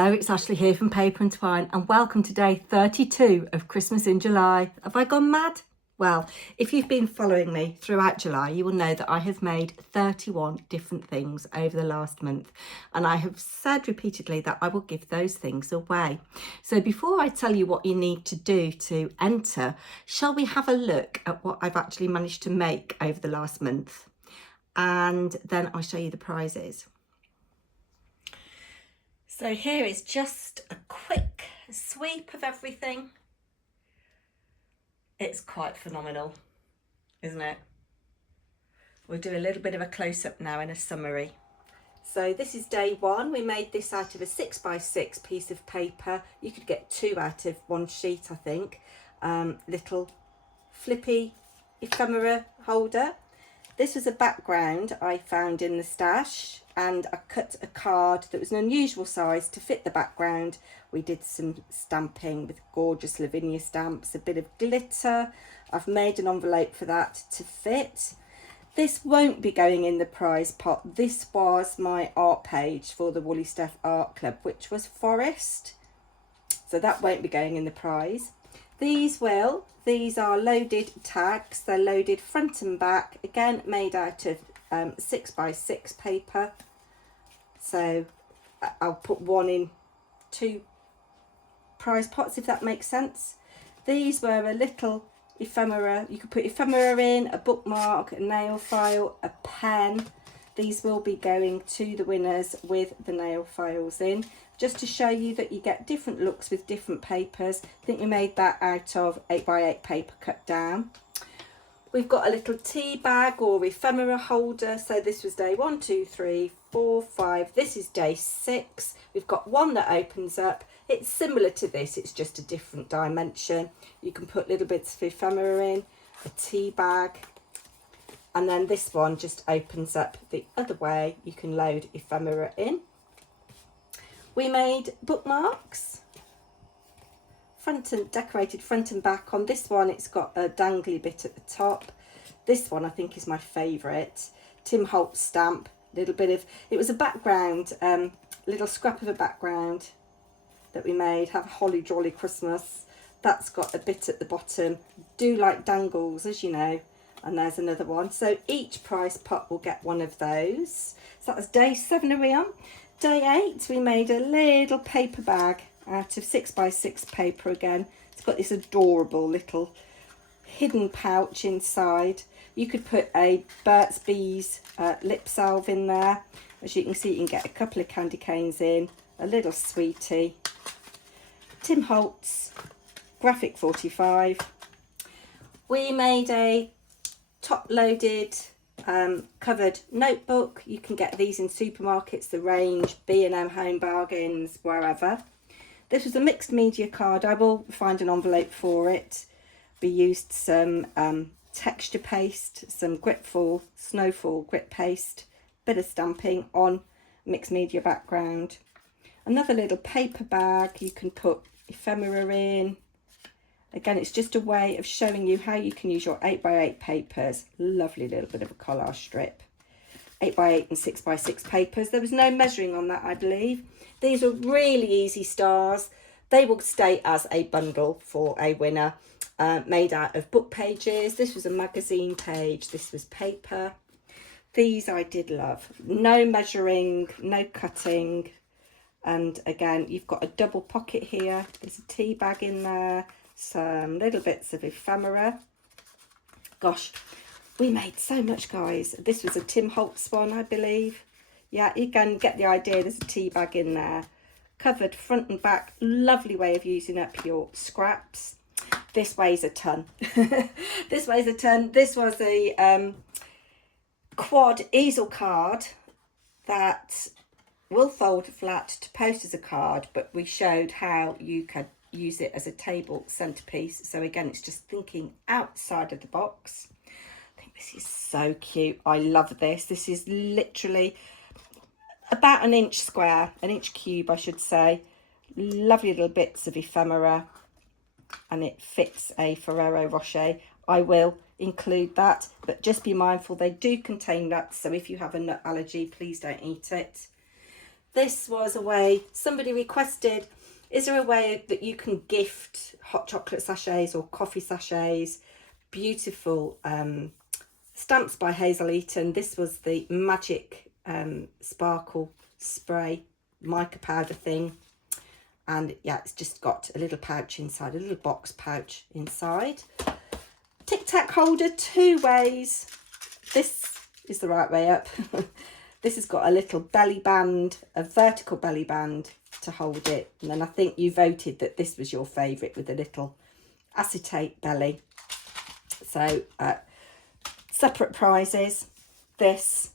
Hello, it's Ashley here from Paper&Twine and welcome to day 32 of Christmas in July. Have I gone mad? Well, if you've been following me throughout July, you will know that I have made 31 different things over the last month, and I have said repeatedly that I will give those things away. So before I tell you what you need to do to enter, shall we have a look at what I've actually managed to make over the last month? And then I'll show you the prizes. So here is just a quick sweep of everything. It's quite phenomenal, isn't it? We'll do a little bit of a close-up now and a summary. So this is day one. We made this out of a 6x6 piece of paper. You could get two out of one sheet, I think. Little flippy ephemera holder. This was a background I found in the stash, and I cut a card that was an unusual size to fit the background. We did some stamping with gorgeous Lavinia stamps, a bit of glitter. I've made an envelope for that to fit. This won't be going in the prize pot. This was my art page for the Woolly Steph Art Club, which was forest. So that won't be going in the prize. These will. These are loaded tags. They're loaded front and back, again made out of 6x6 paper. So I'll put one in two prize pots, if that makes sense. These were a little ephemera. You could put ephemera in, a bookmark, a nail file, a pen. These will be going to the winners with the nail files in, just to show you that you get different looks with different papers. I think we made that out of 8x8 paper cut down. We've got a little tea bag or ephemera holder. So this was day 1, 2, 3, 4, 5. This is day 6. We've got one that opens up. It's similar to this, it's just a different dimension. You can put little bits of ephemera in, a tea bag. And then this one just opens up the other way. You can load ephemera in. We made bookmarks, decorated front and back. On this one, it's got a dangly bit at the top. This one I think is my favourite. Tim Holtz stamp, little bit of, it was a background, little scrap of a background that we made. Have a holly jolly Christmas. That's got a bit at the bottom. Do like dangles, as you know. And there's another one. So each prize pot will get one of those. So that was day 7. Are we on? Day 8, we made a little paper bag out of 6x6 paper again. It's got this adorable little hidden pouch inside. You could put a Burt's Bees lip salve in there. As you can see, you can get a couple of candy canes in, a little sweetie. Tim Holtz, Graphic 45. We made a top-loaded covered notebook. You can get these in supermarkets, the Range, B&M Home Bargains, wherever. This was a mixed media card. I will find an envelope for it. We used some texture paste, some Gritful Snowfall grit paste, bit of stamping on mixed media background. Another little paper bag. You can put ephemera in. Again, it's just a way of showing you how you can use your 8x8 papers. Lovely little bit of a collage strip. 8x8 and 6x6 papers. There was no measuring on that, I believe. These are really easy stars. They will stay as a bundle for a winner. Made out of book pages. This was a magazine page. This was paper. These I did love. No measuring, no cutting. And again, you've got a double pocket here. There's a tea bag in there. Some little bits of ephemera. Gosh, we made so much, guys. This was a Tim Holtz one, I believe. Yeah, you can get the idea. There's a tea bag in there. Covered front and back. Lovely way of using up your scraps. This weighs a ton. This weighs a ton. This was a quad easel card that will fold flat to post as a card, but we showed how you could use it as a table centerpiece. So again, it's just thinking outside of the box. I think this is so cute. I love this. This is literally about an inch square, an inch cube, I should say. Lovely little bits of ephemera, and it fits a Ferrero Rocher. I will include that, but just be mindful they do contain nuts, so if you have a nut allergy, please don't eat it. This was a way somebody requested, is there a way that you can gift hot chocolate sachets or coffee sachets? Beautiful stamps by Hazel Eaton. This was the magic sparkle spray mica powder thing, and yeah, it's just got a little pouch inside, a little box pouch inside. Tic Tac holder, 2 ways. This is the right way up. This has got a little belly band, a vertical belly band to hold it, and then I think you voted that this was your favourite with a little acetate belly. So separate prizes. This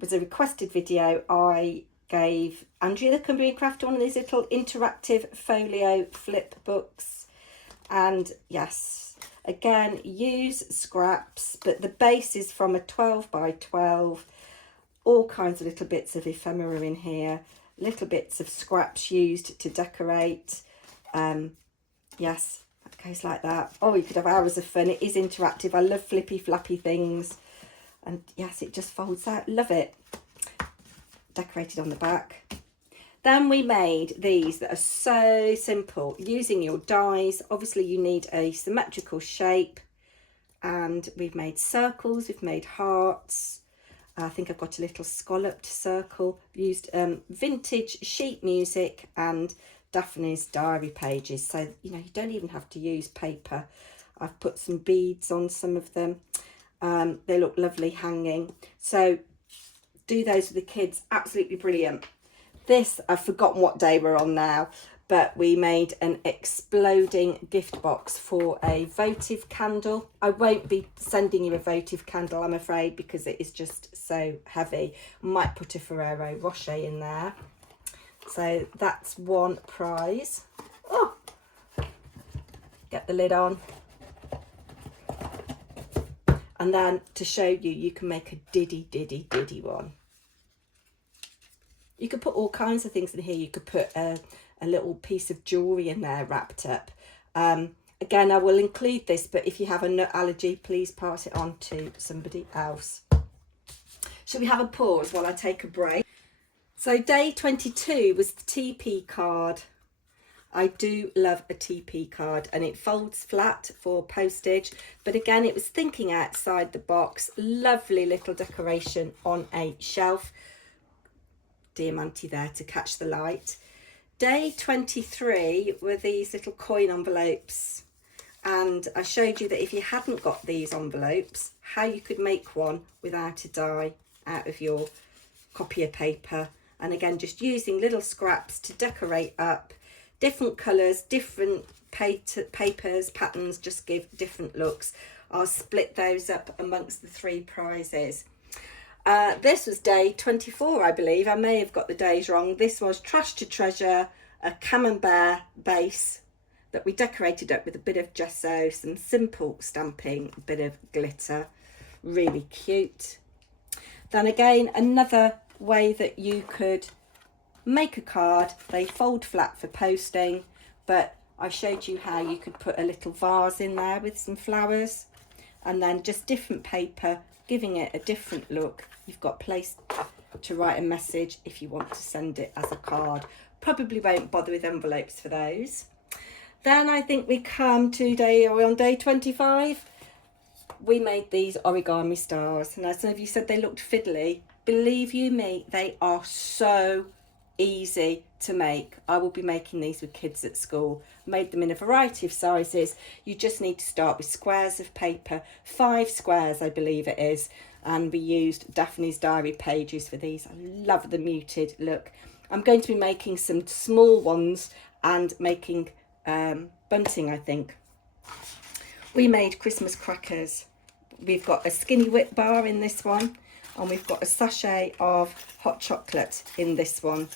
was a requested video. I gave Andrea the Cumbrian Crafter one of these little interactive folio flip books, and yes, again, use scraps, but the base is from a 12 by 12. All kinds of little bits of ephemera in here, little bits of scraps used to decorate. Yes, that goes like that. Oh, you could have hours of fun. It is interactive. I love flippy flappy things, and yes, it just folds out. Love it. Decorated on the back. Then we made these that are so simple, using your dies. Obviously you need a symmetrical shape, and we've made circles, we've made hearts. I think I've got a little scalloped circle. Used vintage sheet music and Daphne's diary pages, so you know you don't even have to use paper. I've put some beads on some of them. They look lovely hanging, so do those with the kids. Absolutely brilliant. This, I've forgotten what day we're on now, but we made an exploding gift box for a votive candle. I won't be sending you a votive candle, I'm afraid, because it is just so heavy. Might put a Ferrero Rocher in there. So that's one prize. Oh, get the lid on. And then to show you, you can make a diddy one. You could put all kinds of things in here. You could put a little piece of jewellery in there wrapped up. Again, I will include this, but if you have a nut allergy, please pass it on to somebody else. Shall we have a pause while I take a break? So day 22 was the TP card. I do love a TP card, and it folds flat for postage. But again, it was thinking outside the box. Lovely little decoration on a shelf. Diamante there to catch the light. Day 23 were these little coin envelopes, and I showed you that if you hadn't got these envelopes, how you could make one without a die out of your copier paper. And again, just using little scraps to decorate up. Different colours, different papers, patterns, just give different looks. I'll split those up amongst the 3 prizes. This was day 24, I believe. I may have got the days wrong. This was Trash to Treasure, a camembert base that we decorated up with a bit of gesso, some simple stamping, a bit of glitter. Really cute. Then again, another way that you could make a card. They fold flat for posting, but I showed you how you could put a little vase in there with some flowers, and then just different paper, giving it a different look. You've got place to write a message if you want to send it as a card. Probably won't bother with envelopes for those. Then I think we come to are we on day 25? We made these origami stars. Now, some of you said they looked fiddly. Believe you me, they are so easy to make. I will be making these with kids at school. Made them in a variety of sizes. You just need to start with squares of paper, 5 squares I believe it is, and we used Daphne's diary pages for these. I love the muted look. I'm going to be making some small ones and making bunting, I think. We made Christmas crackers. We've got a skinny whip bar in this one, and we've got a sachet of hot chocolate in this one.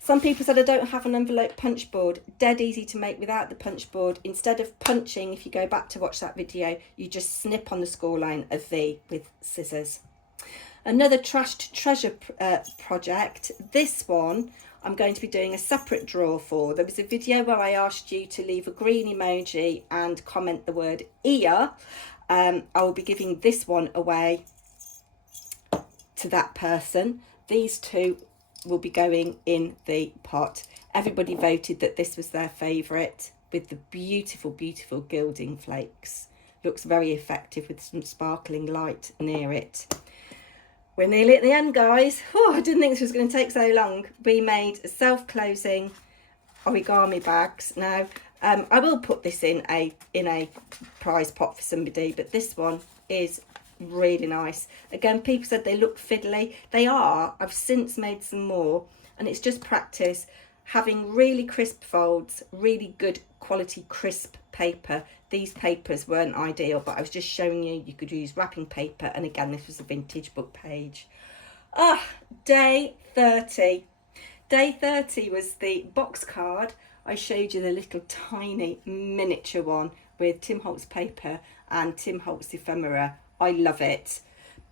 Some people said I don't have an envelope punch board. Dead easy to make without the punch board. Instead of punching, if you go back to watch that video, you just snip on the score line a V with scissors. Another Trash to Treasure project. This one I'm going to be doing a separate draw for. There was a video where I asked you to leave a green emoji and comment the word ear. I will be giving this one away to that person. These 2 will be going in the pot. Everybody voted that this was their favourite, with the beautiful, beautiful gilding flakes. Looks very effective with some sparkling light near it. We're nearly at the end, guys. Oh, I didn't think this was going to take so long. We made self-closing origami bags. Now, I will put this in a prize pot for somebody, but this one is really nice. Again, people said they look fiddly. They are. I've since made some more, and it's just practice. Having really crisp folds, really good quality crisp paper. These papers weren't ideal, but I was just showing you could use wrapping paper, and again, this was a vintage book page. Day 30. Day 30 was the box card. I showed you the little tiny miniature one with Tim Holtz paper and Tim Holtz ephemera. I love it,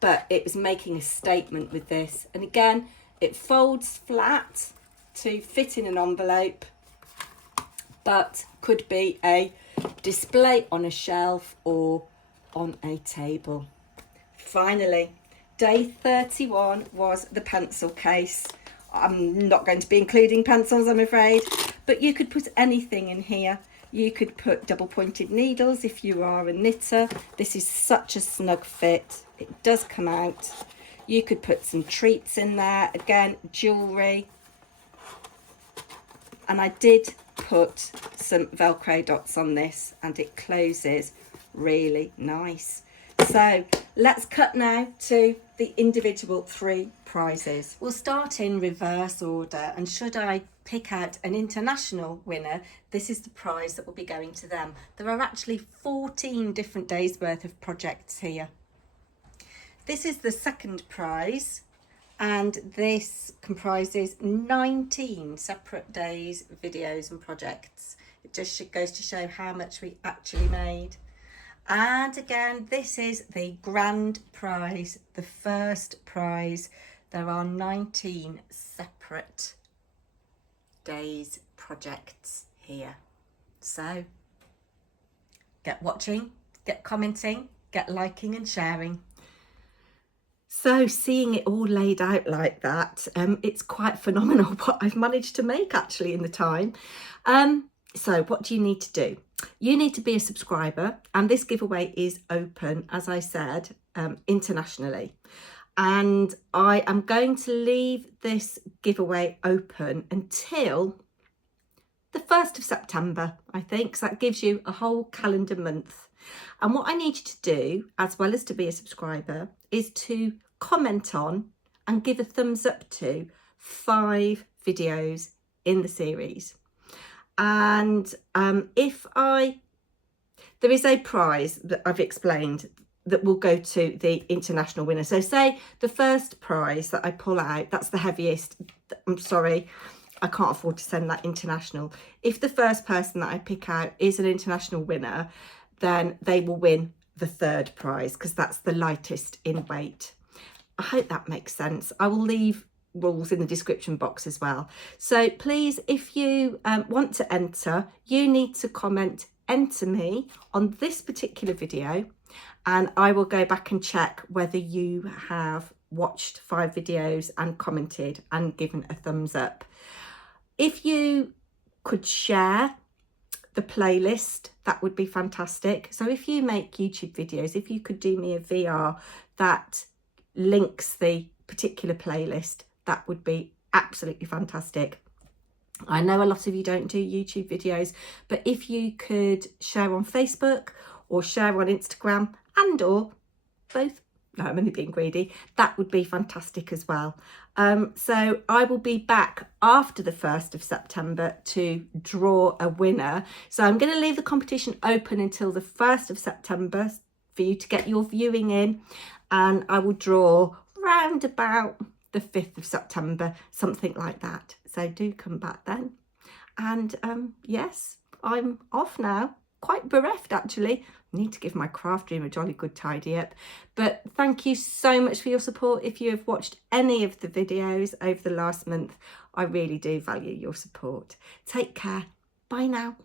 but it was making a statement with this, and again, it folds flat to fit in an envelope, but could be a display on a shelf or on a table. Finally, day 31 was the pencil case. I'm not going to be including pencils, I'm afraid, but you could put anything in here. You could put double pointed needles if you are a knitter. This is such a snug fit. It does come out. You could put some treats in there. Again, jewellery. And I did put some Velcro dots on this, and it closes really nice. So let's cut now to the individual 3 prizes. We'll start in reverse order, and should I pick out an international winner, this is the prize that will be going to them. There are actually 14 different days worth of projects here. This is the second prize, and this comprises 19 separate days, videos and projects. It just goes to show how much we actually made. And again, this is the grand prize, the first prize. There are 19 separate days projects here. So get watching, get commenting, get liking and sharing. So seeing it all laid out like that, it's quite phenomenal what I've managed to make actually in the time. So what do you need to do? You need to be a subscriber, and this giveaway is open, as I said, internationally. And I am going to leave this giveaway open until the 1st of September, I think. So that gives you a whole calendar month. And what I need you to do, as well as to be a subscriber, is to comment on and give a thumbs up to 5 videos in the series. And there is a prize that I've explained that will go to the international winner. So say the first prize that I pull out, that's the heaviest. I'm sorry, I can't afford to send that international. If the first person that I pick out is an international winner, then they will win the 3rd prize, because that's the lightest in weight. I hope that makes sense. I will leave rules in the description box as well. So please, if you want to enter, you need to comment enter me on this particular video, and I will go back and check whether you have watched 5 videos and commented and given a thumbs up. If you could share the playlist, that would be fantastic. So if you make YouTube videos, if you could do me a VR that links the particular playlist, that would be absolutely fantastic. I know a lot of you don't do YouTube videos, but if you could share on Facebook or share on Instagram and or both, no, I'm only being greedy, that would be fantastic as well. So I will be back after the 1st of September to draw a winner. So I'm going to leave the competition open until the 1st of September for you to get your viewing in, and I will draw round about the 5th of September, something like that. So do come back then. And yes, I'm off now. Quite bereft actually. Need to give my craft room a jolly good tidy up. But thank you so much for your support. If you have watched any of the videos over the last month, I really do value your support. Take care. Bye now.